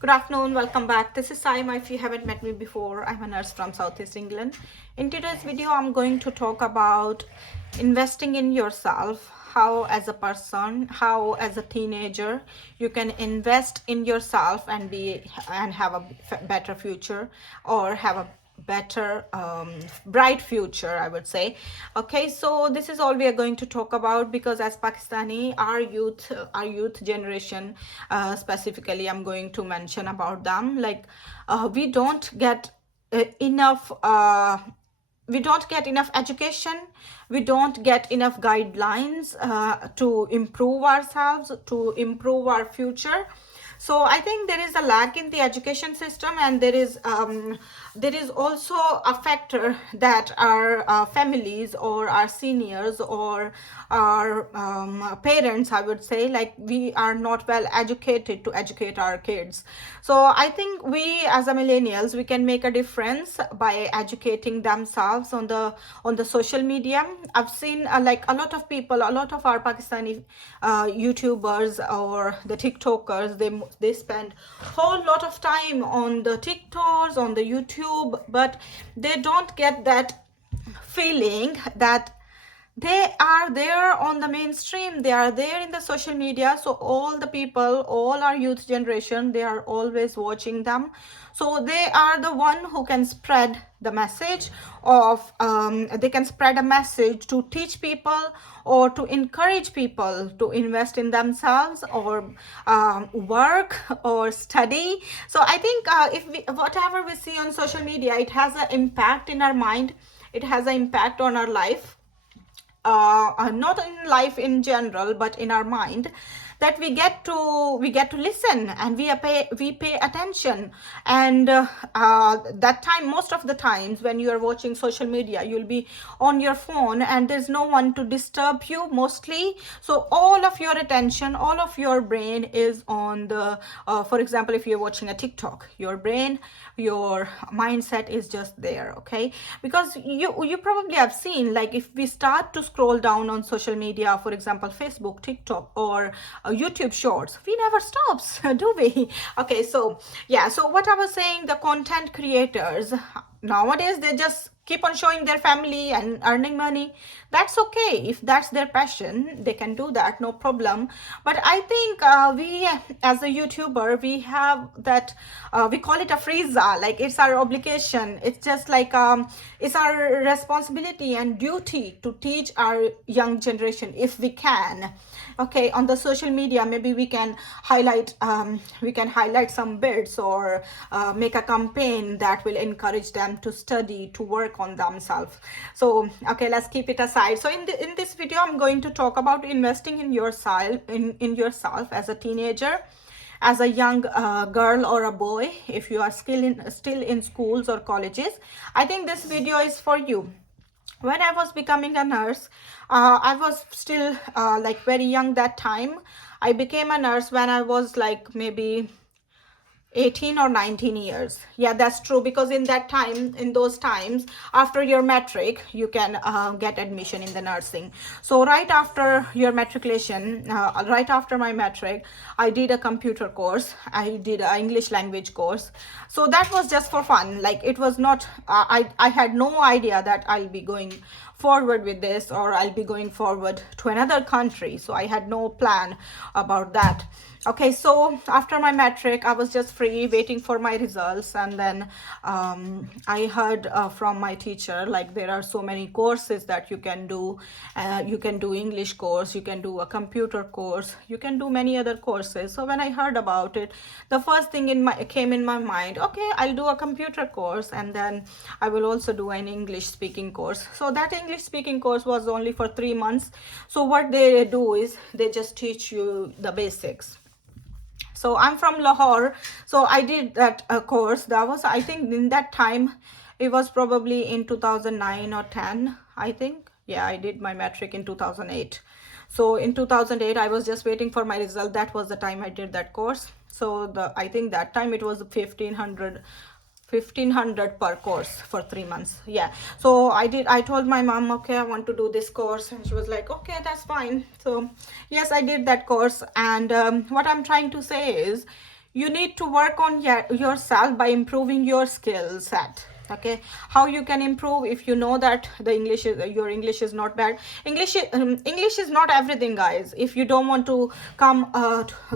Good afternoon, welcome back. This is Saima. If you haven't met me before, I'm a nurse from Southeast England. In today's video, I'm going to talk about investing in yourself, how as a person, how as a teenager, you can invest in yourself and have a better future, or have a better bright future, I would say. Okay, so this is all we are going to talk about, because as Pakistani, our youth generation, specifically I'm going to mention about them, like we don't get enough education, we don't get enough guidelines to improve ourselves, to improve our future. So I think there is a lack in the education system, and there is also a factor that our families or our seniors or our parents, I would say, like we are not well educated to educate our kids. So I think we as a millennials, we can make a difference by educating themselves on the social media. I've seen like a lot of people, a lot of our Pakistani YouTubers or the TikTokers, they spend whole lot of time on the TikToks, on the YouTube, but they don't get that feeling that they are there on the mainstream, they are there in the social media. So all the people, all our youth generation, they are always watching them. So they are the one who can spread the message of they can spread a message to teach people or to encourage people to invest in themselves, or work or study. So I think if we, whatever we see on social media, it has an impact in our mind, it has an impact on our life, not in life in general, but in our mind, that we get to listen, and we pay attention. And that time, most of the times when you are watching social media, you'll be on your phone and there's no one to disturb you mostly. So all of your attention, all of your brain is on the for example, if you're watching a TikTok, your brain, your mindset is just there. Okay, because you probably have seen, like if we start to scroll down on social media, for example Facebook, TikTok, or YouTube shorts, we never stops do we? Okay, so yeah, so what I was saying, the content creators nowadays, they just keep on showing their family and earning money. That's okay. If that's their passion, they can do that, no problem. But I think we as a YouTuber, we have that we call it a friza, like it's our obligation, it's just like it's our responsibility and duty to teach our young generation if we can. Okay, on the social media, maybe we can highlight some bits, or make a campaign that will encourage them to study, to work on themselves. So okay, let's keep it aside. So in this video, I'm going to talk about investing in yourself, in yourself as a teenager, as a young girl or a boy, if you are still in schools or colleges. I think this video is for you. When I was becoming a nurse, I was still like very young that time. I became a nurse when I was like maybe 18 or 19 years. Yeah, that's true, because in that time, in those times, after your matric, you can get admission in the nursing. So right after your matriculation, right after my matric, I did a computer course, I did an English language course. So that was just for fun, like it was not I had no idea that I'll be going forward with this, or I'll be going forward to another country. So I had no plan about that. Okay, so after my matric, I was just free waiting for my results. And then I heard from my teacher, like there are so many courses that you can do. You can do English course, you can do a computer course, you can do many other courses. So when I heard about it, the first thing came in my mind, okay, I'll do a computer course, and then I will also do an English speaking course. So that English speaking course was only for 3 months. So what they do is they just teach you the basics. So I'm from Lahore, so I did that course. That was, I think in that time, it was probably in 2009 or 10, I think. Yeah, I did my matric in 2008. So in 2008, I was just waiting for my result. That was the time I did that course. So I think that time it was 1500 per course for 3 months. Yeah, so I told my mom, okay, I want to do this course, and she was like, okay, that's fine. So yes, I did that course. And what I'm trying to say is, you need to work on yourself by improving your skill set. Okay, how you can improve? If you know that the English is, your English is not bad. English is not everything, guys. If you don't want to come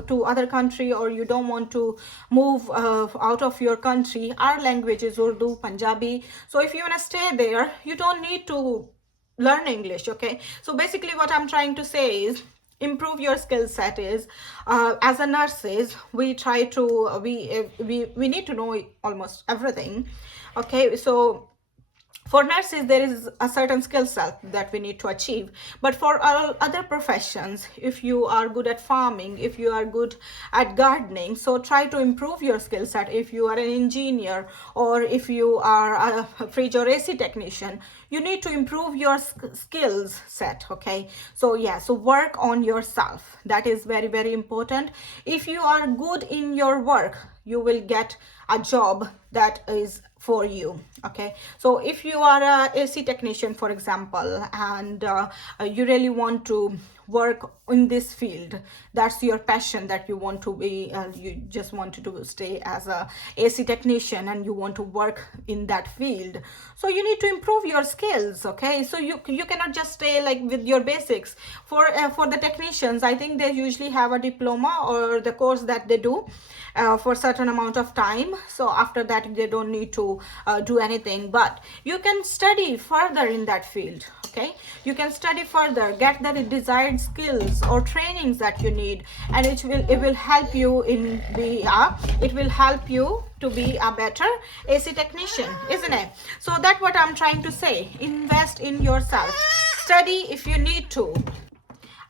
to other country, or you don't want to move out of your country, our language is Urdu, Punjabi. So if you want to stay there, you don't need to learn English. Okay, so basically what I'm trying to say is, improve your skill set is, as a nurses, we try to we need to know almost everything. Okay, so for nurses there is a certain skill set that we need to achieve, but for all other professions, if you are good at farming, if you are good at gardening, so try to improve your skill set. If you are an engineer, or if you are a fridge or AC technician, you need to improve your skills set. Okay, so yeah, so work on yourself. That is very, very important. If you are good in your work, you will get a job that is for you. Okay, so if you are a AC technician, for example, and you really want to work in this field, that's your passion, that you want to be, you just want to stay as a AC technician and you want to work in that field, so you need to improve your skills. Okay, so you cannot just stay like with your basics. For the technicians, I think they usually have a diploma or the course that they do for certain amount of time, so after that they don't need to do anything, but you can study further in that field. Okay, you can study further, get the desired skills or trainings that you need, and it will help you in the it will help you to be a better AC technician, isn't it? So that's what I'm trying to say. Invest in yourself, study if you need to.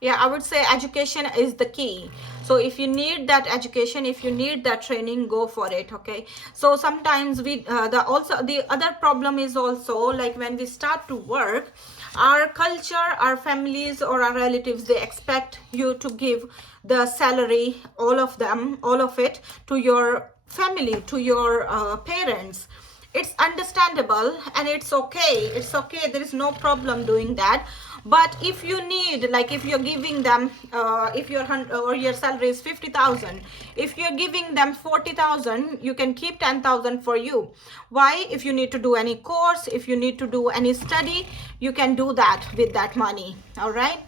Yeah, I would say education is the key. So if you need that education, if you need that training, go for it. Okay, so sometimes we the other problem is also, like, when we start to work, our culture, our families or our relatives, they expect you to give the salary, all of it, to your family, to your parents. It's understandable and it's okay, there is no problem doing that. But if you need, like, if you're giving them if your salary is 50,000, if you're giving them 40,000, you can keep 10,000 for you. Why? If you need to do any course, if you need to do any study, you can do that with that money. All right.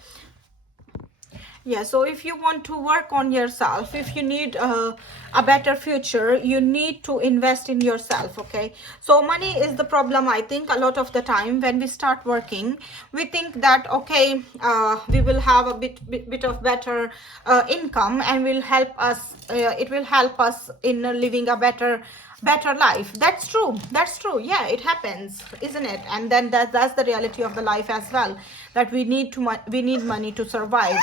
Yeah, so if you want to work on yourself, if you need a better future, you need to invest in yourself. Okay, so money is the problem. I think a lot of the time when we start working, we think that, okay, we will have a bit of better income, and will help us it will help us in living a better life. That's true. Yeah, it happens, isn't it? And then that's the reality of the life as well, that we need money to survive.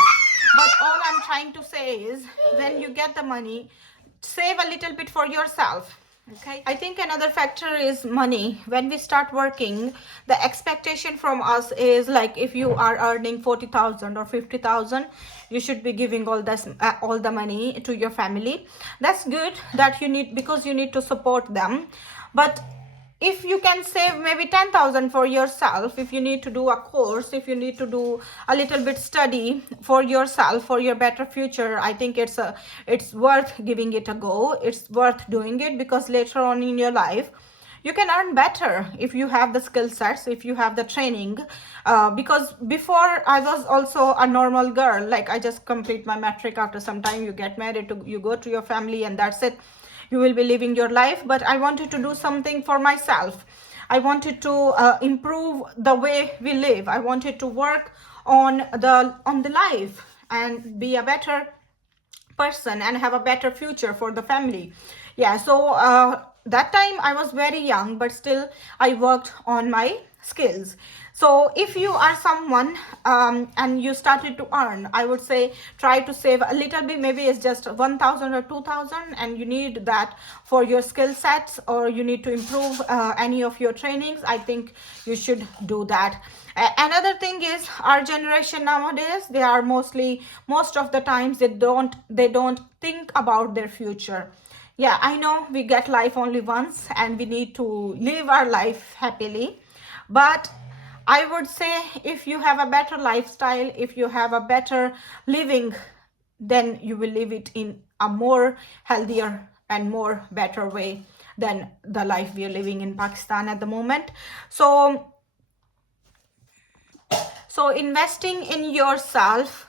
But all I'm trying to say is, when you get the money, save a little bit for yourself. Okay, I think another factor is money. When we start working, the expectation from us is, like, if you are earning 40,000 or 50,000, you should be giving all the money to your family. That's good, that you need, because you need to support them. But if you can save maybe 10,000 for yourself, if you need to do a course, if you need to do a little bit study for yourself, for your better future, I think it's worth giving it a go. It's worth doing it, because later on in your life, you can earn better if you have the skill sets, if you have the training. Because before, I was also a normal girl, like, I just complete my matric, after some time you get married, you go to your family, and that's it, you will be living your life. But I wanted to do something for myself. I wanted to improve the way we live. I wanted to work on the life and be a better person and have a better future for the family. Yeah, so that time I was very young, but still I worked on my skills. So if you are someone and you started to earn, I would say try to save a little bit. Maybe it's just 1,000 or 2,000, and you need that for your skill sets, or you need to improve any of your trainings. I think you should do that. Another thing is, our generation nowadays, they are most of the times, they don't think about their future. Yeah, I know we get life only once, and we need to live our life happily. But I would say, if you have a better lifestyle, if you have a better living then you will live it in a more healthier and more better way than the life we are living in Pakistan at the moment. So investing in yourself,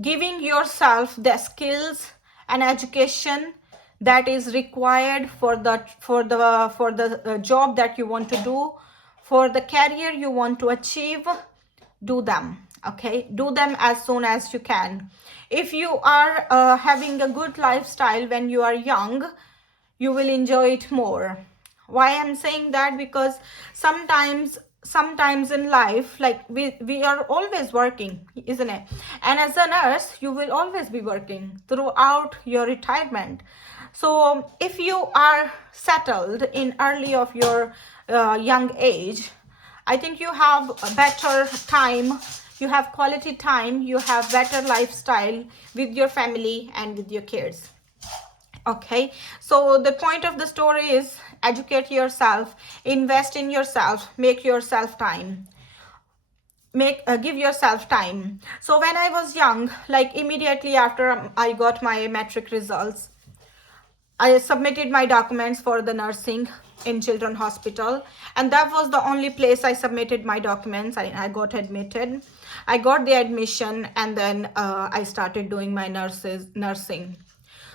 giving yourself the skills and education that is required for the job that you want to do, for the career you want to achieve, do them. Okay, do them as soon as you can. If you are having a good lifestyle when you are young, you will enjoy it more. Why I'm saying that? Because sometimes in life, like we are always working, isn't it? And as a nurse, you will always be working throughout your retirement. So if you are settled in early of your young age, I think you have a better time, you have quality time, you have better lifestyle with your family and with your kids. Okay, so the point of the story is educate yourself, invest in yourself, make yourself time, give yourself time. So when I was young, like immediately after I got my metric results, I submitted my documents for the nursing in Children's Hospital, and that was the only place I submitted my documents. I got admitted. I got the admission, and then I started doing my nursing.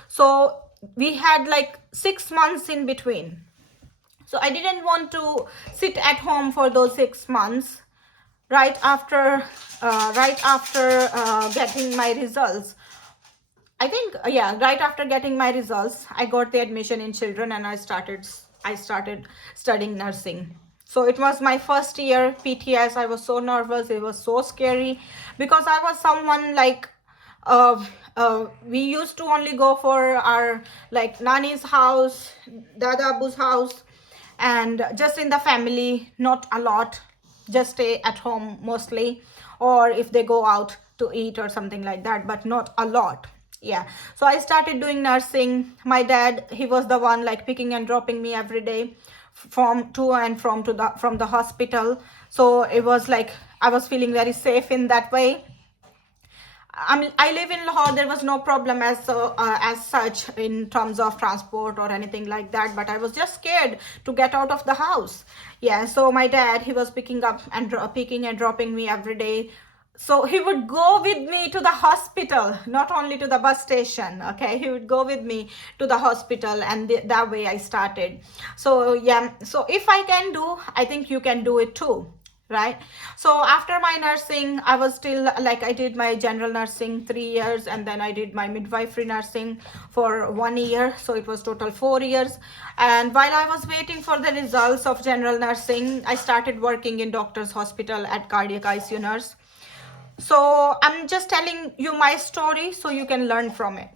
So we had like 6 months in between. So I didn't want to sit at home for those 6 months. Right after getting my results, I think, yeah, right after getting my results, I got the admission in children, and I started studying nursing. So it was my first year PTS. I was so nervous. It was so scary because I was someone like, we used to only go for our like Nani's house, Dada Abu's house, and just in the family, not a lot, just stay at home mostly, or if they go out to eat or something like that, but not a lot. Yeah, so I started doing nursing. My dad, he was the one like picking and dropping me every day from the hospital. So it was like I was feeling very safe in that way. I live in Lahore. There was no problem as such in terms of transport or anything like that. But I was just scared to get out of the house. Yeah. So my dad, he was picking and dropping me every day. So he would go with me to the hospital, not only to the bus station. Okay, he would go with me to the hospital, and that way I started. So yeah. So if I can do, I think you can do it too, right? So after my nursing, I was still like, I did my general nursing 3 years, and then I did my midwifery nursing for 1 year. So it was total 4 years. And while I was waiting for the results of general nursing, I started working in doctor's hospital at cardiac ICU nurse. So I'm just telling you my story so you can learn from it.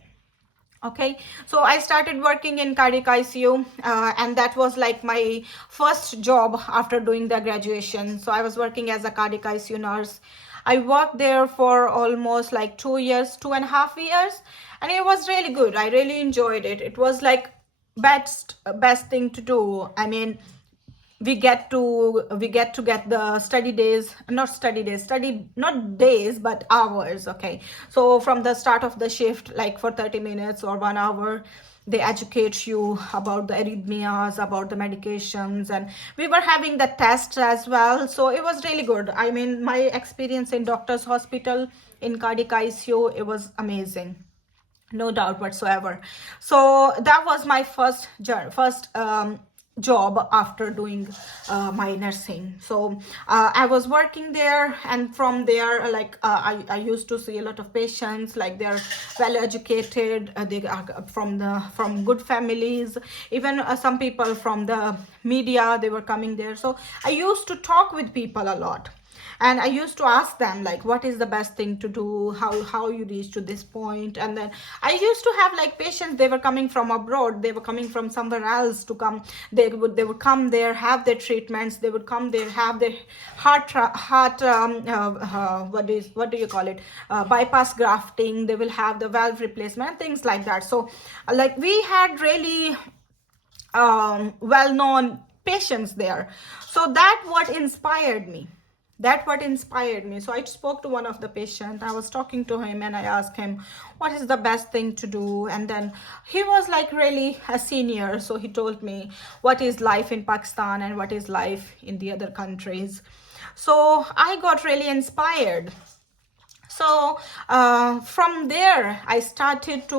Okay, so I started working in cardiac ICU, and that was like my first job after doing the graduation. So I was working as a cardiac ICU nurse. I worked there for almost like 2 years, 2.5 years, and it was really good. I really enjoyed it. It was like best thing to do. I mean, we get to get the study not days but hours. Okay, so from the start of the shift, like for 30 minutes or 1 hour, they educate you about the arrhythmias, about the medications, and we were having the tests as well. So it was really good. I mean, my experience in doctor's hospital in cardiac ICU, it was amazing, no doubt whatsoever. So that was my first job after doing my nursing. So I was working there, and from there, like I used to see a lot of patients, like they're well educated, they are from good families, even some people from the media, they were coming there. So I used to talk with people a lot, and I used to ask them like, what is the best thing to do, how you reach to this point. And then I used to have like patients, they were coming from abroad, they were coming from somewhere else to come. They would come there, have their treatments, they would come there, have their heart what do you call it, bypass grafting, they will have the valve replacement, things like that. So like we had really well-known patients there. So that what inspired me. That what inspired me. So I spoke to one of the patients. I was talking to him and I asked him what is the best thing to do, and then he was like really a senior, so he told me what is life in Pakistan and what is life in the other countries. So I got really inspired. So from there I started to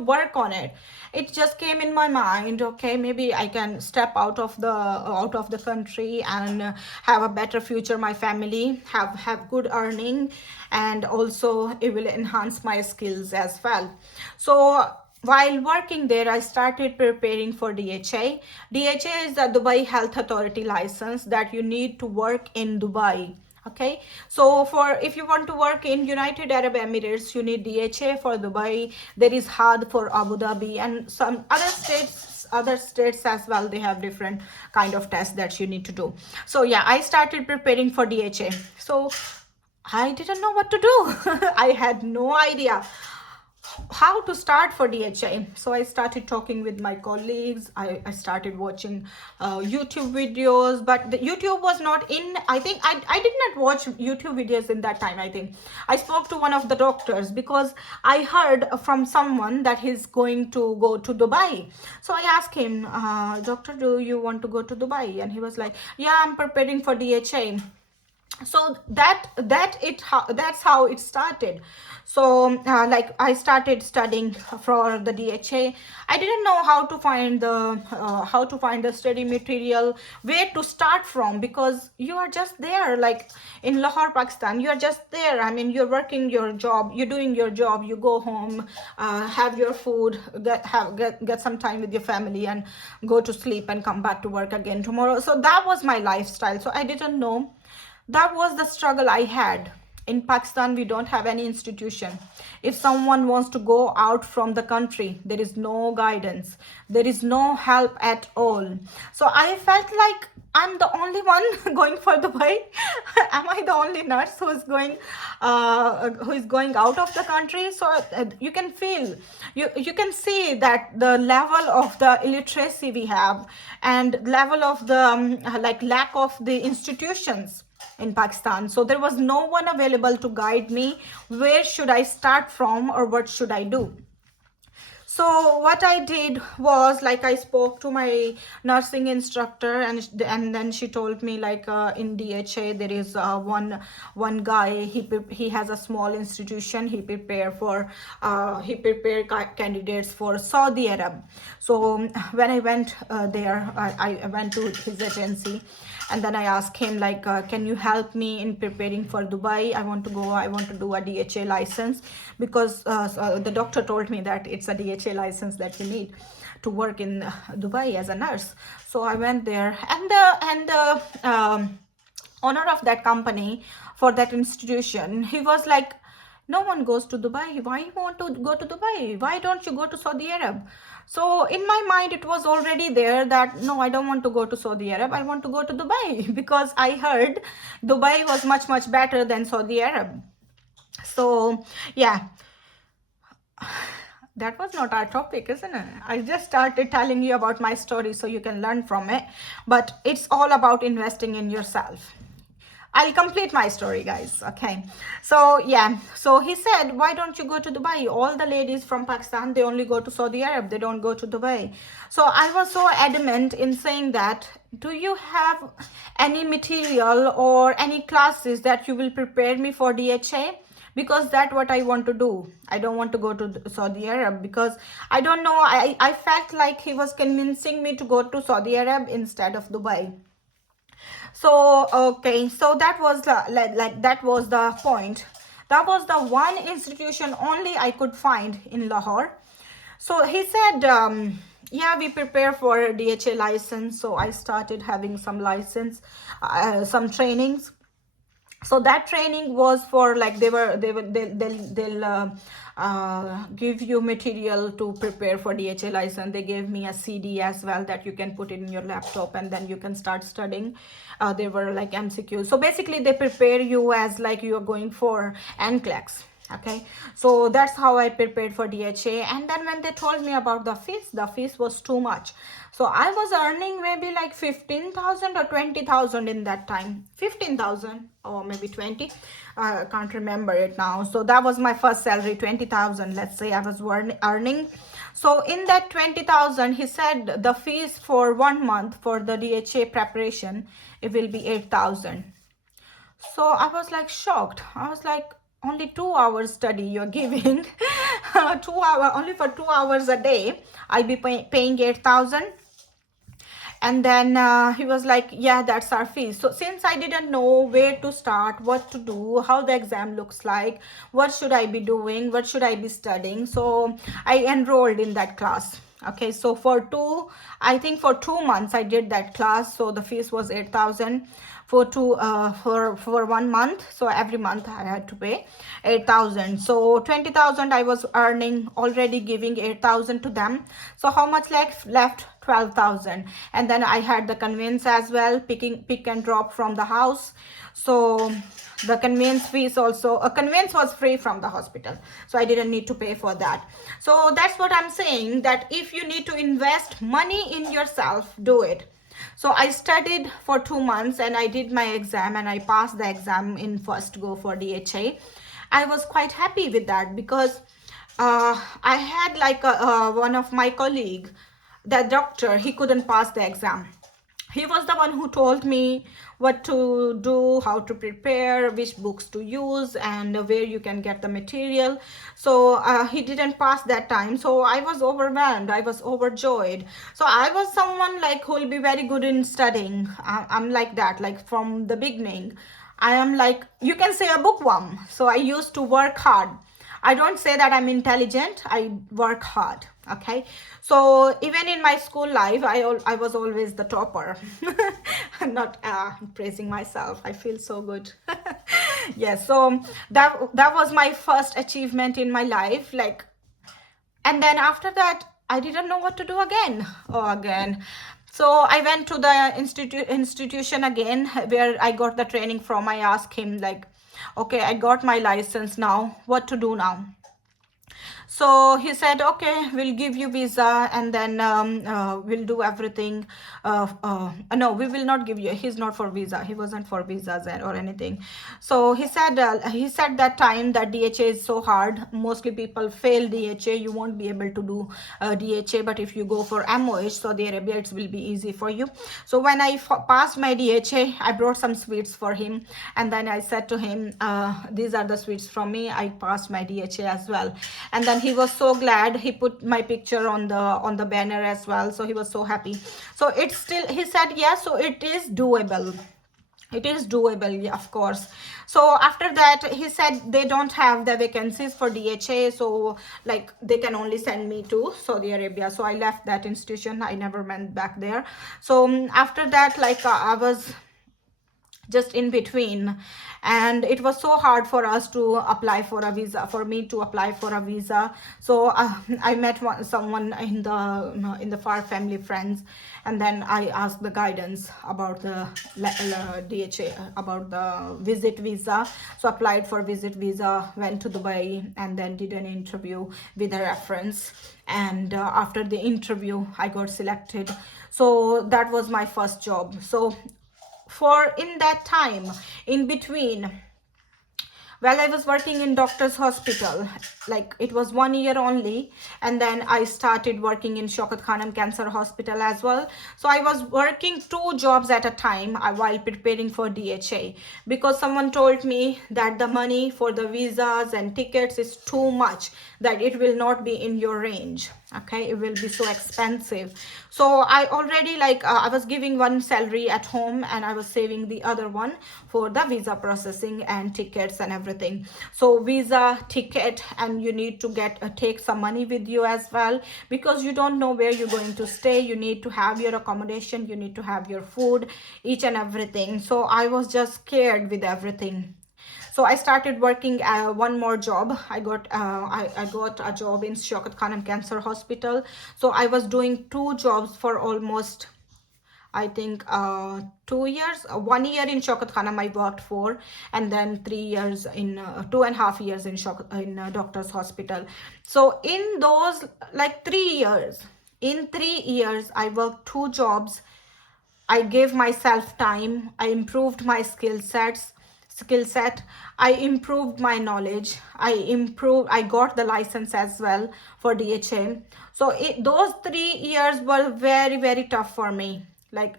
work on it. It just came in my mind, okay, maybe I can step out of the country and have a better future, my family have good earning, and also it will enhance my skills as well. So while working there, I started preparing for DHA. DHA is the Dubai Health Authority license that you need to work in Dubai. Okay, so for if you want to work in United Arab Emirates, you need DHA. For Dubai, there is HAD for Abu Dhabi, and some other states as well, they have different kind of tests that you need to do. So yeah, I started preparing for DHA. So I didn't know what to do. I had no idea how to start for DHA. So I started talking with my colleagues. I started watching YouTube videos, but the YouTube was not in. I think I did not watch YouTube videos in that time. I think I spoke to one of the doctors because I heard from someone that he's going to go to Dubai. So I asked him, doctor, do you want to go to Dubai? And he was like, yeah, I'm preparing for DHA. So that's how it started. So like I started studying for the DHA. I didn't know how to find the study material, where to start from, because you are just there, like in Lahore, Pakistan, you are just there. I mean, you're working your job, you're doing your job, you go home, have your food, get some time with your family, and go to sleep and come back to work again tomorrow. So that was my lifestyle. So I didn't know. That was the struggle I had. In Pakistan, we don't have any institution. If someone wants to go out from the country, there is no guidance. There is no help at all. So I felt like I'm the only one going for Dubai. Am I the only nurse who is going out of the country? So you can feel, you can see that the level of the illiteracy we have, and level of the like lack of the institutions in Pakistan. So there was no one available to guide me. Where should I start from, or what should I do? So what I did was, like, I spoke to my nursing instructor, and then she told me, like, in DHA there is one guy, he has a small institution. He prepare candidates for Saudi Arab. So when I went there, I went to his agency, and then I asked him, like, can you help me in preparing for Dubai? I want to do a DHA license, because the doctor told me that it's a DHA license that you need to work in Dubai as a nurse. So I went there, and the owner of that company, for that institution, he was like, no one goes to Dubai. Why you want to go to Dubai? Why don't you go to Saudi Arab? So in my mind, it was already there that no, I don't want to go to Saudi Arab. I want to go to Dubai because I heard Dubai was much, much better than Saudi Arab. So yeah, that was not our topic, isn't it? I just started telling you about my story so you can learn from it. But it's all about investing in yourself. I'll complete my story, guys. Okay. So yeah. So he said, why don't you go to Dubai? All the ladies from Pakistan, they only go to Saudi Arab. They don't go to Dubai. So I was so adamant in saying that, do you have any material or any classes that you will prepare me for DHA? Because that's what I want to do. I don't want to go to Saudi Arab, because I don't know. I felt like he was convincing me to go to Saudi Arab instead of Dubai. So okay, so that was that was the point. That was the one institution only I could find in Lahore. So he said, yeah, we prepare for DHA license. So I started having some license, some trainings. So that training was for, like, they'll give you material to prepare for DHA license. They gave me a CD as well that you can put it in your laptop, and then you can start studying. They were like MCQs. So basically they prepare you as like you are going for NCLEX. Okay, so that's how I prepared for DHA. And then when they told me about the fees was too much. So I was earning maybe like 15,000 or 20,000 in that time. 15,000 or maybe 20. I can't remember it now. So that was my first salary, 20,000. Let's say I was earning. So in that 20,000, he said the fees for 1 month for the DHA preparation, it will be 8,000. So I was like shocked. I was like, only 2 hours study you're giving. 2 hour only for 2 hours a day. I'll be paying 8,000. And then he was like, yeah, that's our fee. So since I didn't know where to start, what to do, how the exam looks like, what should I be doing, what should I be studying, so I enrolled in that class. Okay, so I think for 2 months I did that class. So the fees was 8,000 for 1 month. So every month I had to pay 8,000. So 20,000 I was earning, already giving 8,000 to them. So how much left? 12,000. And then I had the conveyance as well, pick and drop from the house. So the conveyance fees also, a conveyance was free from the hospital, so I didn't need to pay for that. So that's what I'm saying, that if you need to invest money in yourself, do it. So I studied for 2 months and I did my exam and I passed the exam in first go for DHA. I was quite happy with that because I had like one of my colleague, the doctor, he couldn't pass the exam. He was the one who told me what to do, how to prepare, which books to use, and where you can get the material. So he didn't pass that time. So I was overwhelmed. I was overjoyed. So I was someone like who will be very good in studying. I'm like that, like from the beginning. I am like, you can say a bookworm. So I used to work hard. I don't say that I'm intelligent. I work hard. Okay, so even in my school life, I was always the topper. I'm not praising myself. I feel so good. Yes, so that was my first achievement in my life. Like, and then after that, I didn't know what to do again. So I went to the institution again where I got the training from. I asked him like, okay, I got my license now. What to do now? So he said, okay, we'll give you visa and then we'll do everything. No, we will not give you. He's not for visa. He wasn't for visas or anything. So he said that time that DHA is so hard. Mostly people fail DHA. You won't be able to do DHA. But if you go for MOH, Saudi Arabia, it will be easy for you. So when I passed my DHA, I brought some sweets for him. And then I said to him, these are the sweets from me. I passed my DHA as well. And then he was so glad. He put my picture on the banner as well, so he was so happy. So it's still, he said, yeah, so it is doable. It is doable, yeah, of course. So after that, he said they don't have the vacancies for DHA, so like they can only send me to Saudi Arabia. So I left that institution. I never went back there. So after that, like I was just in between, and it was so hard for us to apply for a visa, for me to apply for a visa. So I met someone in the far family friends, and then I asked the guidance about the DHA, about the visit visa. So applied for visit visa, went to Dubai, and then did an interview with a reference, and after the interview I got selected. So that was my first job. So for in that time in between, while I was working in doctor's hospital, like it was 1 year only, and then I started working in Shaukat Khanum Cancer Hospital as well. So I was working 2 jobs at a time while preparing for DHA, because someone told me that the money for the visas and tickets is too much, that it will not be in your range. Okay, it will be so expensive. So I already like I was giving one salary at home and I was saving the other one for the visa processing and tickets and everything. So visa, ticket, and you need to take some money with you as well, because you don't know where you're going to stay. You need to have your accommodation, you need to have your food, each and everything. So I was just scared with everything. So I started working one more job. I got a job in Shaukat Khanum Cancer Hospital. So I was doing 2 jobs for almost I think 2 years, 1 year in Shaukat Khanum I worked for, and then 3 years in 2.5 years in doctor's hospital. So in those like 3 years, in 3 years I worked 2 jobs. I gave myself time. I improved my skill set. I improved my knowledge. I got the license as well for DHA. So those 3 years were very, very tough for me. Like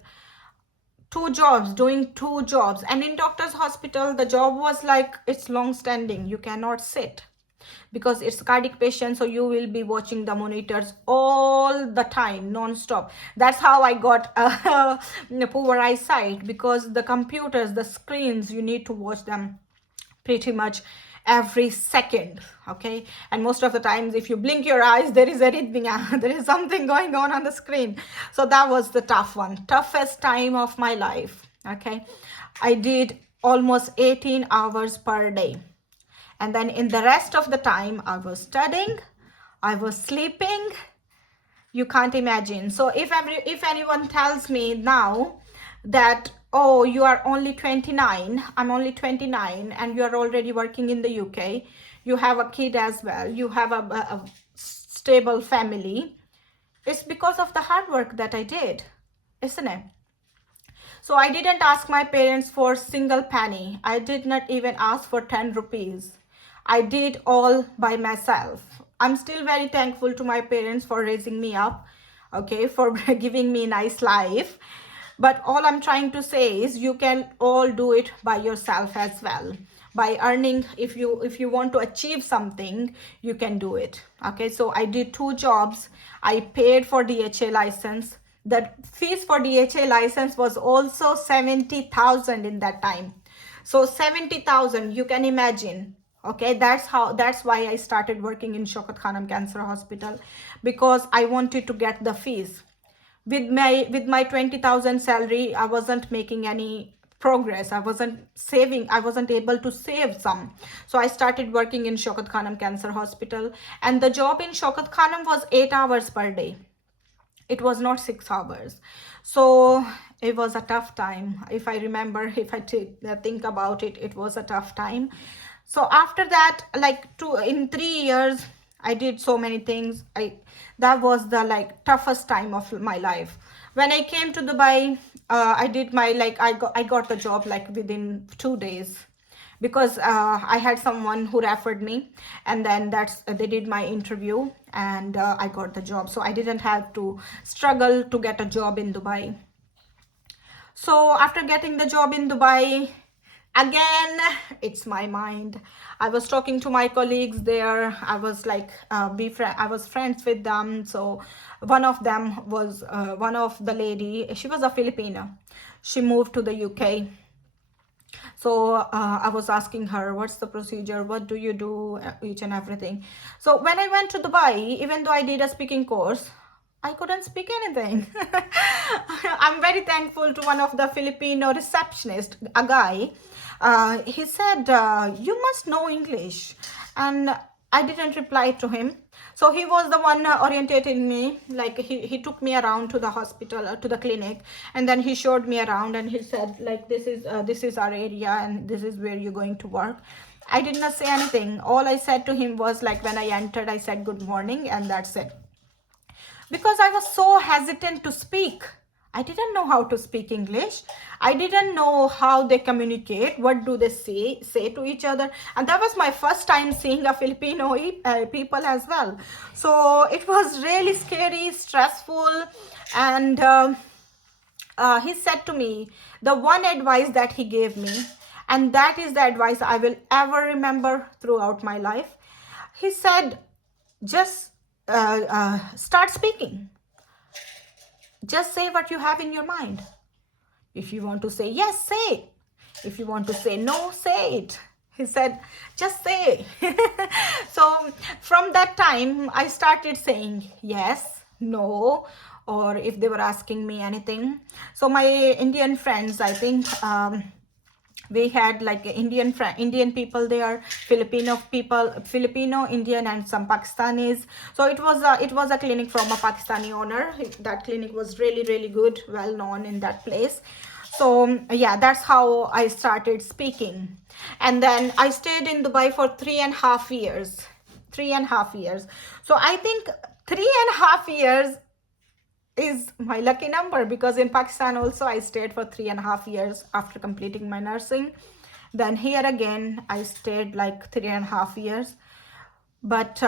doing 2 jobs. And in doctor's hospital, the job was like, it's long standing. You cannot sit because it's cardiac patient, so you will be watching the monitors all the time non-stop. That's how I got poor eyesight, because the computers, the screens, you need to watch them pretty much every second. Okay, and most of the times if you blink your eyes, there is arrhythmia, there is something going on the screen. So that was the toughest time of my life. Okay, I did almost 18 hours per day, and then in the rest of the time I was studying, I was sleeping. You can't imagine. So if anyone tells me now that, oh, you are only 29, I'm only 29, and you are already working in the UK, you have a kid as well, you have a stable family, it's because of the hard work that I did, isn't it? So I didn't ask my parents for single penny. I did not even ask for 10 rupees. I did all by myself. I'm still very thankful to my parents for raising me up, okay, for giving me a nice life. But all I'm trying to say is you can all do it by yourself as well. By earning, if you want to achieve something, you can do it. Okay, so I did 2 jobs. I paid for DHA license. The fees for DHA license was also 70,000 in that time. So 70,000, you can imagine. Okay, that's why I started working in Shaukat Khanum Cancer Hospital, because I wanted to get the fees. With my 20,000 salary, I wasn't making any progress. I wasn't saving. I wasn't able to save some. So I started working in Shaukat Khanum Cancer Hospital, and the job in Shaukat Khanum was 8 hours per day. It was not 6 hours. So it was a tough time. If I remember, if I think about it, it was a tough time. So after that, like in 3 years, I did so many things. That was the like toughest time of my life. When I came to Dubai, I did my I got the job like within 2 days, because I had someone who referred me, and then they did my interview, and I got the job. So I didn't have to struggle to get a job in Dubai. So after getting the job in Dubai, again, it's my mind. I was talking to my colleagues there. I was like, I was friends with them. So one of them was one of the lady. She was a Filipino. She moved to the UK. So I was asking her, what's the procedure? What do you do? Each and everything. So when I went to Dubai, even though I did a speaking course, I couldn't speak anything. I'm very thankful to one of the Filipino receptionist, a guy. He said, you must know English. And I didn't reply to him. So he was the one orientating me. Like he took me around to the hospital, to the clinic, and then he showed me around, and he said, like, this is our area, and this is where you're going to work. I did not say anything. All I said to him was, like, when I entered, I said good morning, and that's it. Because I was so hesitant to speak. I didn't know how to speak English. I didn't know how they communicate. What do they say to each other? And that was my first time seeing a Filipino people as well. So it was really scary, stressful. And he said to me, the one advice that he gave me, and that is the advice I will ever remember throughout my life. He said, just start speaking. Just say what you have in your mind. If you want to say yes, say it. If you want to say no, say it. He said, just say. So from that time, I started saying yes, no, or if they were asking me anything. So my Indian friends, I think, We had like Indian people there, Filipino people, Filipino, Indian, and some Pakistanis. So it was a clinic from a Pakistani owner. That clinic was really, really good, well known in that place. So yeah, that's how I started speaking. And then I stayed in Dubai for 3.5 years. 3.5 years. So I think 3.5 years is my lucky number, because in Pakistan also I stayed for 3.5 years after completing my nursing. Then here again I stayed like 3.5 years. But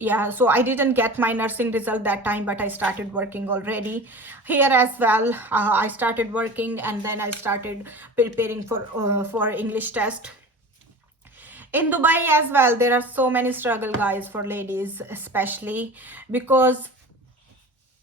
yeah, so I didn't get my nursing result that time, but I started working already here as well. I started working, and then I started preparing for English test. In Dubai as well, there are so many struggle, guys, for ladies especially, because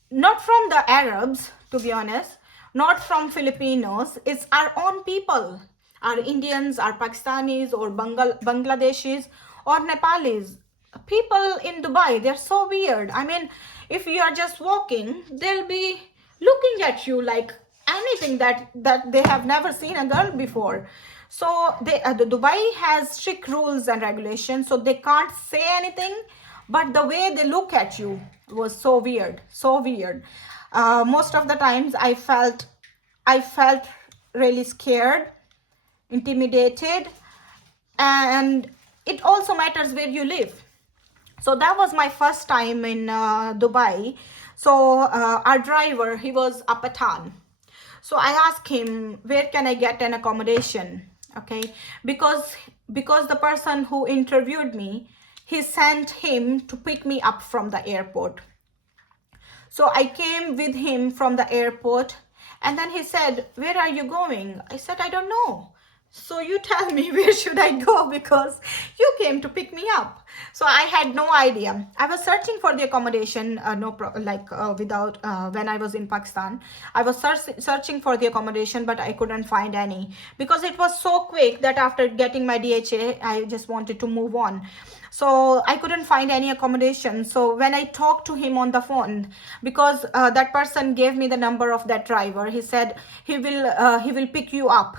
not from the Arabs, to be honest, not from Filipinos, it's our own people, our Indians, our Pakistanis, or Bangladeshis, or Nepalis. People in Dubai, they're so weird. I mean, if you are just walking, they'll be looking at you like anything that they have never seen a girl before. So the Dubai has strict rules and regulations, so they can't say anything, but the way they look at you was so weird, so weird. Most of the times I felt really scared, intimidated, and it also matters where you live. So that was my first time in Dubai. So our driver, he was a Pathan. So I asked him, where can I get an accommodation? Okay, because the person who interviewed me, he sent him to pick me up from the airport. So I came with him from the airport, and then he said, where are you going? I said, I don't know. So you tell me, where should I go, because you came to pick me up. So I had no idea. I was searching for the accommodation, without when I was in Pakistan. I was searching for the accommodation, but I couldn't find any, because it was so quick that after getting my DHA, I just wanted to move on. So I couldn't find any accommodation. So when I talked to him on the phone, because that person gave me the number of that driver, he said he will pick you up.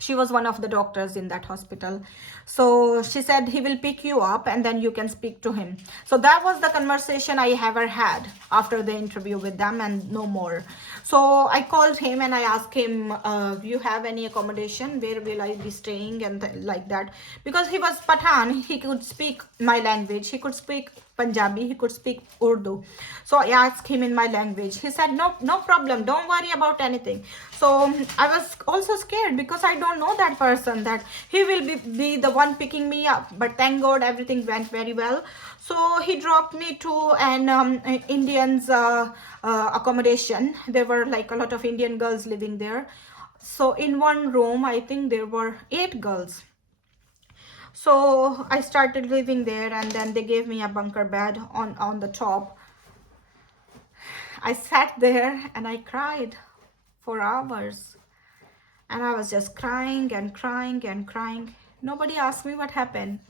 She was one of the doctors in that hospital. So she said he will pick you up, and then you can speak to him. So that was the conversation I ever had after the interview with them, and no more. So I called him and I asked him, do you have any accommodation? Where will I be staying? And like that. Because he was Pathan, he could speak my language. He could speak Punjabi, he could speak Urdu. So I asked him in my language. He said, no problem, don't worry about anything. So I was also scared, because I don't know that person, that he will be the one picking me up. But thank God everything went very well. So he dropped me to an Indian's accommodation. There were like a lot of Indian girls living there. So in one room, I think there were 8 girls. So I started living there, and then they gave me a bunker bed on the top. I sat there and I cried for hours. And I was just crying and crying and crying. Nobody asked me what happened.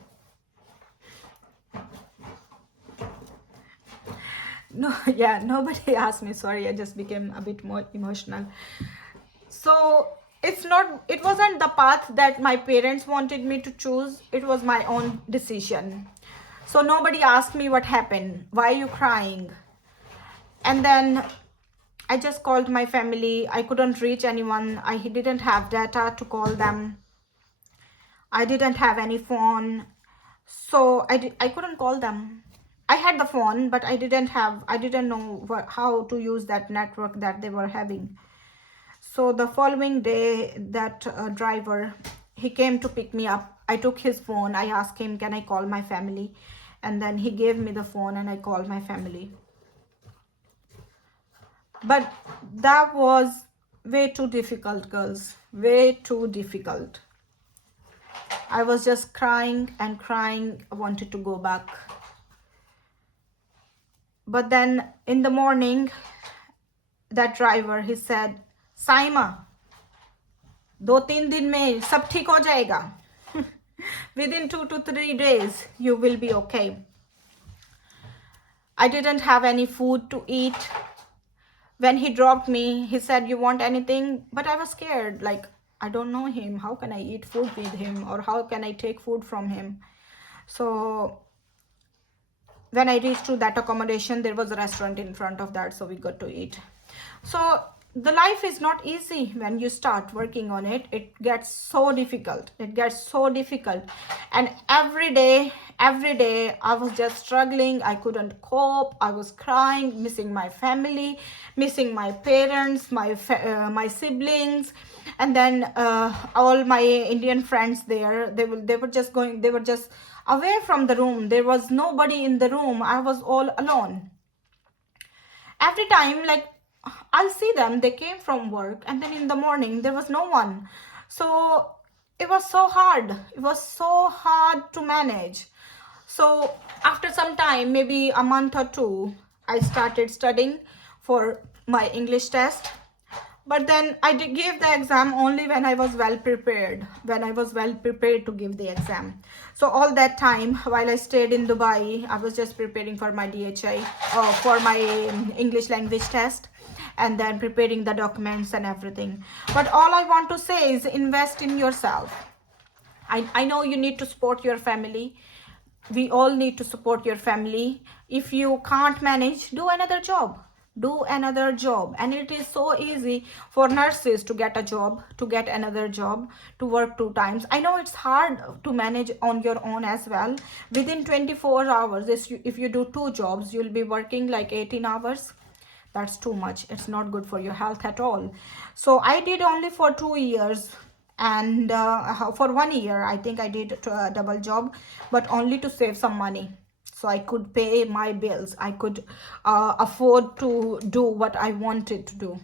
No, yeah, nobody asked me. Sorry, I just became a bit more emotional. So it wasn't the path that my parents wanted me to choose. It was my own decision. So nobody asked me what happened. Why are you crying? And then I just called my family. I couldn't reach anyone. I didn't have data to call them. I didn't have any phone. So I couldn't call them. I had the phone, but I didn't know how to use that network that they were having. So the following day, that driver, he came to pick me up. I took his phone. I asked him, can I call my family? And then he gave me the phone and I called my family. But that was way too difficult, girls. Way too difficult. I was just crying and crying. I wanted to go back. But then in the morning, that driver, he said, Saima, 2-3 दिन में सब ठीक हो जाएगा. Within 2 to 3 days, you will be okay. I didn't have any food to eat. When he dropped me, he said, you want anything? But I was scared, like, I don't know him. How can I eat food with him, or how can I take food from him? So when I reached to that accommodation, there was a restaurant in front of that, so we got to eat. So the life is not easy when you start working on it. It gets so difficult. It gets so difficult. And every day I was just struggling. I couldn't cope. I was crying, missing my family, missing my parents, my siblings, and then all my Indian friends there. They were just away from the room. There was nobody in the room. I was all alone. Every time, like, I'll see them, they came from work, and then in the morning there was no one. So it was so hard. It was so hard to manage. So after some time, maybe a month or two, I started studying for my English test. But then I gave the exam only when I was well prepared, to give the exam. So all that time while I stayed in Dubai, I was just preparing for my DHI, or for my English language test, and then preparing the documents and everything. But all I want to say is invest in yourself. I know you need to support your family. We all need to support your family. If you can't manage, do another job. Do another job. And it is so easy for nurses to get a job, to get another job, to work 2 times. I know it's hard to manage on your own as well. Within 24 hours, if you do 2 jobs, you'll be working like 18 hours. That's too much. It's not good for your health at all. So I did only for 2 years, and for 1 year I think I did a double job, but only to save some money, so I could pay my bills. I could afford to do what I wanted to do.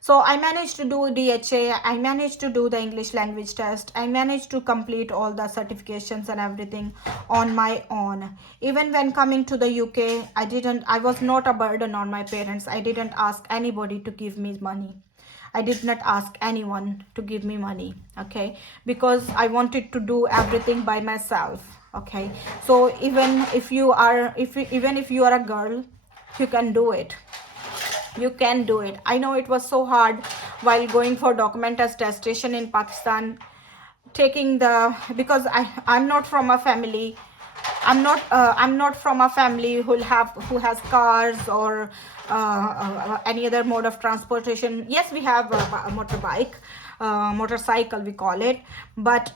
So I managed to do DHA, I managed to do the English language test, I managed to complete all the certifications and everything on my own. Even when coming to the UK, I was not a burden on my parents. I didn't ask anybody to give me money. I did not ask anyone to give me money, okay, because I wanted to do everything by myself, okay. So even if you are a girl, you can do it. You can do it. I know it was so hard while going for document attestation in Pakistan, because I'm not from a family. I'm not from a family who has cars or any other mode of transportation. Yes, we have a motorbike, motorcycle we call it, but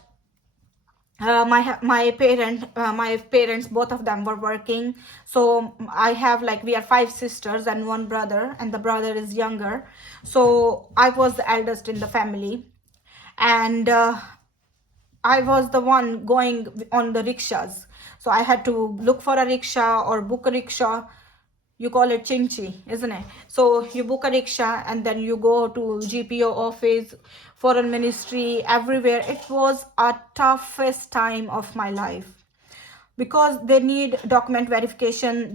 my parents, both of them were working. So I have, like, we are 5 sisters and 1 brother, and the brother is younger. So I was the eldest in the family, and I was the one going on the rickshaws. So I had to look for a rickshaw or book a rickshaw. You call it chinchi, isn't it? So you book a rickshaw and then you go to GPO office, foreign ministry, everywhere. It was a toughest time of my life, because they need document verification.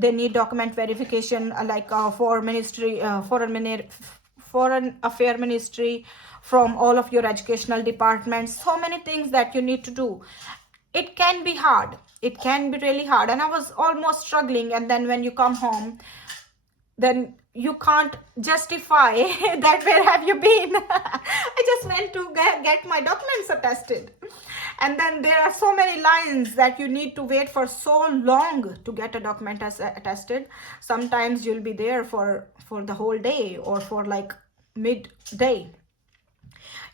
Like for ministry, foreign affair ministry, from all of your educational departments. So many things that you need to do. It can be hard. It can be really hard, and I was almost struggling. And then when you come home, then you can't justify that where have you been. I just went to get my documents attested, and then there are so many lines that you need to wait for so long to get a document attested. Sometimes you'll be there for the whole day, or for like midday.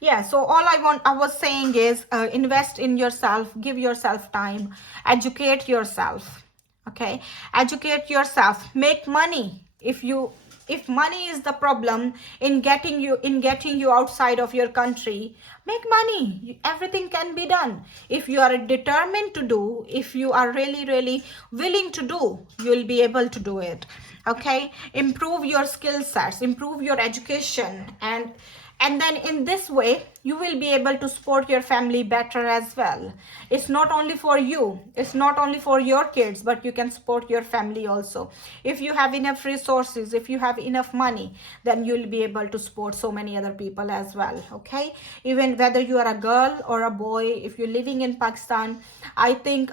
Yeah, so all I was saying is invest in yourself, give yourself time, educate yourself. Okay, educate yourself, make money. If money is the problem in getting you outside of your country, make money. Everything can be done. If you are determined to do, if you are really willing to do, you'll be able to do it. Okay, improve your skill sets, improve your education, and then in this way you will be able to support your family better as well. It's not only for you, it's not only for your kids, but you can support your family also. If you have enough resources, if you have enough money, then you'll be able to support so many other people as well. Okay, even whether you are a girl or a boy, if you're living in Pakistan, I think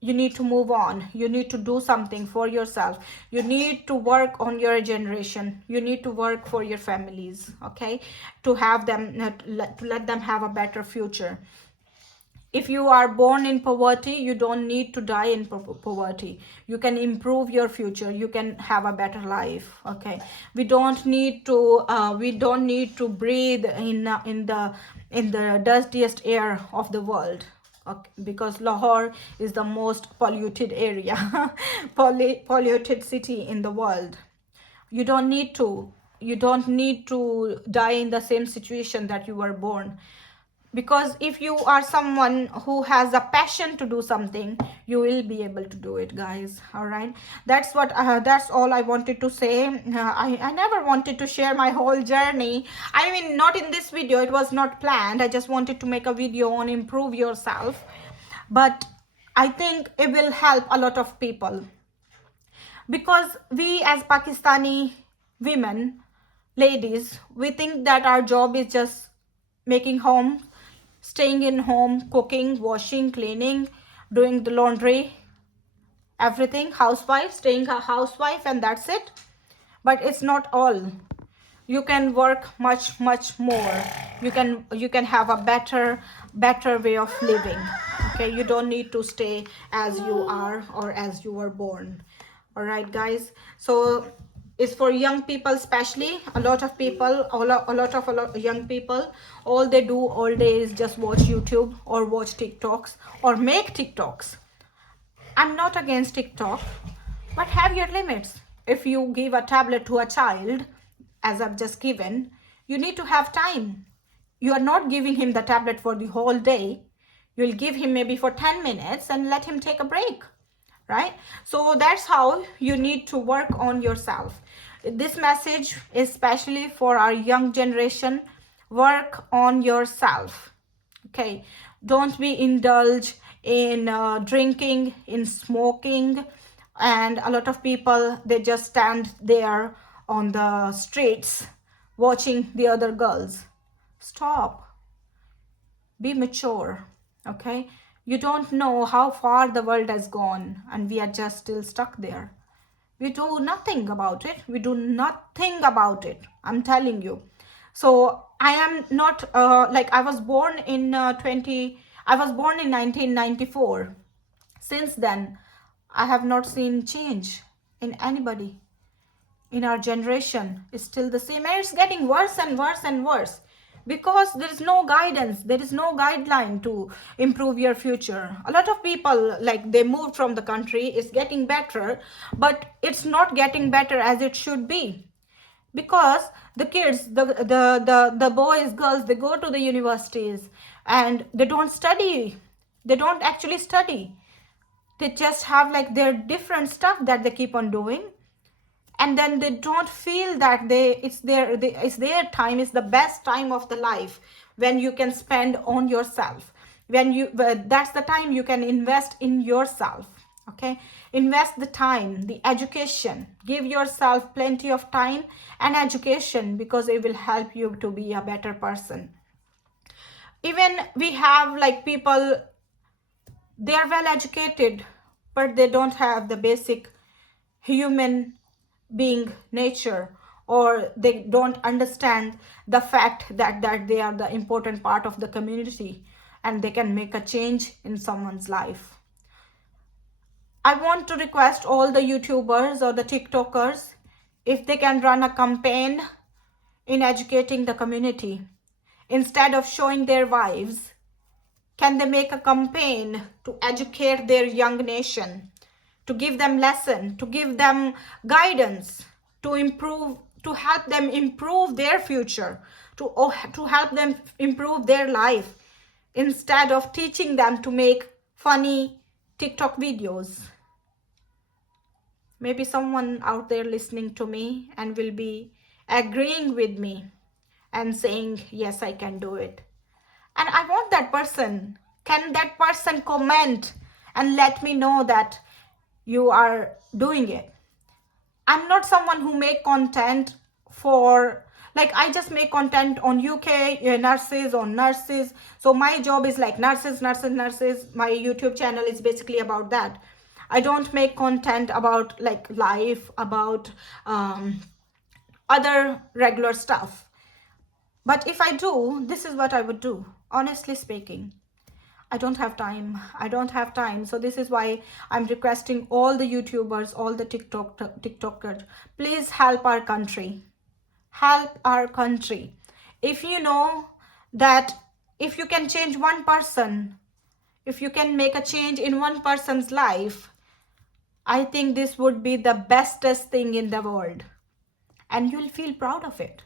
you need to move on. You need to do something for yourself. You need to work on your generation. You need to work for your families, okay, to have them, to let them have a better future. If you are born in poverty, you don't need to die in poverty. You can improve your future. You can have a better life, okay. We don't need to breathe in the dustiest air of the world, okay, because Lahore is the most polluted area, polluted city in the world. You don't need to. You don't need to die in the same situation that you were born, because if you are someone who has a passion to do something, you will be able to do it, guys. All right, that's all I wanted to say. I never wanted to share my whole journey. I mean, not in this video, it was not planned. I just wanted to make a video on improve yourself, but I think it will help a lot of people, because we as Pakistani women, ladies, we think that our job is just making home, staying in home, cooking, washing, cleaning, doing the laundry, everything, housewife, staying a housewife, and that's it. But it's not all. You can work much more. You can have a better way of living, okay. You don't need to stay as you are or as you were born. All right, guys, so it's for young people, especially. A lot of young people, all they do all day is just watch YouTube or watch TikToks or make TikToks. I'm not against TikTok, but have your limits. If you give a tablet to a child, as I've just given, you need to have time. You are not giving him the tablet for the whole day. You'll give him maybe for 10 minutes and let him take a break, right? So that's how you need to work on yourself. This message is especially for our young generation. Work on yourself, okay. Don't be indulged in drinking, in smoking, and a lot of people, they just stand there on the streets watching the other girls. Stop. Be mature, okay. You don't know how far the world has gone, and we are just still stuck there. We do nothing about it. We do nothing about it, I'm telling you. So I am not like, I was born in 1994. Since then, I have not seen change in anybody. In our generation, it's still the same, and it's getting worse and worse and worse, because there is no guidance, there is no guideline to improve your future. A lot of people, like, they moved from the country, it's getting better, but it's not getting better as it should be, because the kids, the boys, girls, they go to the universities and they don't study. They don't actually study. They just have like their different stuff that they keep on doing, and then they don't feel that it's their time, is the best time of the life, when you can spend on yourself, that's the time you can invest in yourself, okay. Invest the time, the education, give yourself plenty of time and education, because it will help you to be a better person. Even we have like people, they are well educated, but they don't have the basic human being nature, or they don't understand the fact that they are the important part of the community, and they can make a change in someone's life. I want to request all the YouTubers or the TikTokers, if they can run a campaign in educating the community. Instead of showing their wives, can they make a campaign to educate their young nation, to give them lesson, to give them guidance, to improve, to help them improve their future, to help them improve their life, instead of teaching them to make funny TikTok videos. Maybe someone out there listening to me and will be agreeing with me and saying, yes, I can do it. And I want that person. Can that person comment and let me know that you are doing it? I'm not someone who make content for Like I just make content on UK nurses, on nurses. So my job is like nurses, nurses, nurses. My YouTube channel is basically about that. I don't make content about like life, about other regular stuff. But if I do, this is what I would do, honestly speaking. I don't have time. I don't have time. So this is why I'm requesting all the YouTubers, all the TikTokers, please help our country. Help our country. If you know that if you can change one person, if you can make a change in one person's life, I think this would be the bestest thing in the world. And you'll feel proud of it.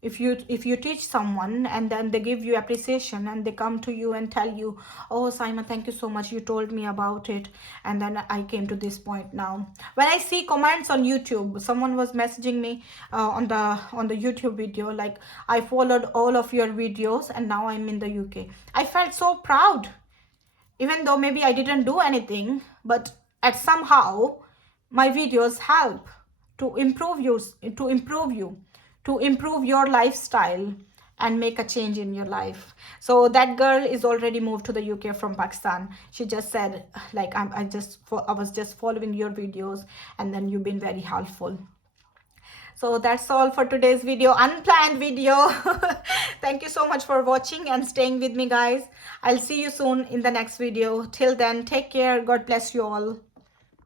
If you teach someone and then they give you appreciation and they come to you and tell you, oh Simon, thank you so much, you told me about it and then I came to this point now. When I see comments on YouTube, someone was messaging me on the YouTube video like, I followed all of your videos and now I'm in the UK. I felt so proud, even though maybe I didn't do anything, but at somehow my videos help to improve you, to improve your lifestyle and make a change in your life. So that girl is already moved to the UK from Pakistan. She just said like, I was just following your videos and then you've been very helpful. So that's all for today's video, unplanned video. Thank you so much for watching and staying with me, guys. I'll see you soon in the next video. Till then, take care. God bless you all.